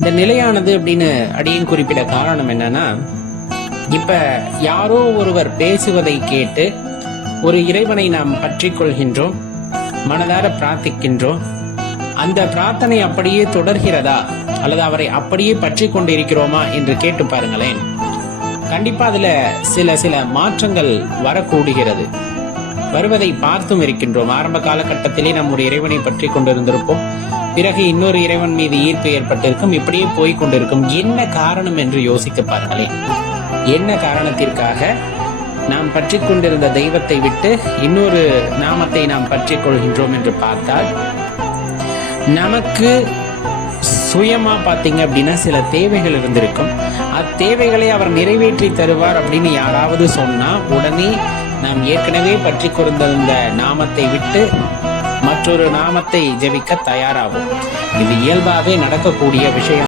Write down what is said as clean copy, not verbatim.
இந்த நிலையானது அப்படின்னு அடியேன் குறிப்பிட காரணம் என்னன்னா, இப்ப யாரோ ஒருவர் பேசுவதை கேட்டு ஒரு இறைவனை நாம் பற்றி கொள்கின்றோம், மனதார பிரார்த்திக்கின்றோம். அந்த பிரார்த்தனை அப்படியே தொடர்கிறதா அல்லது அவரை அப்படியே பற்றி கொண்டு இருக்கிறோமா என்று கேட்டு பாருங்களேன். கண்டிப்பா அதுல சில மாற்றங்கள் வரக்கூடுகிறது, வருவதை பார்த்தும் இருக்கின்றோம். ஆரம்ப காலகட்டத்திலே நம்முடைய இறைவனை பற்றி கொண்டிருந்திருப்போம், பிறகு இன்னொரு இறைவன் மீது ஈர்ப்பு ஏற்பட்டிருக்கும், இப்படியே போய் கொண்டிருக்கும். என்ன காரணம் என்று யோசிக்க பாருங்களேன். என்ன காரணத்திற்காக நாம் பற்றி கொண்டிருந்த தெய்வத்தை விட்டு இன்னொரு நாமத்தை நாம் பற்றி கொள்கின்றோம் என்று பார்த்தால், நமக்கு சுயமா பார்த்தீங்க அப்படின்னா சில தேவைகள் இருந்திருக்கும். அத்தேவைகளை அவர் நிறைவேற்றி தருவார் அப்படின்னு யாராவது சொன்னா உடனே நாம் ஏற்கனவே பற்றி கொண்டிருந்த நாமத்தை விட்டு மற்றொரு நாமத்தை ஜெபிக்க தயாராகும். இது இயல்பாகவே நடக்கக்கூடிய விஷயம்.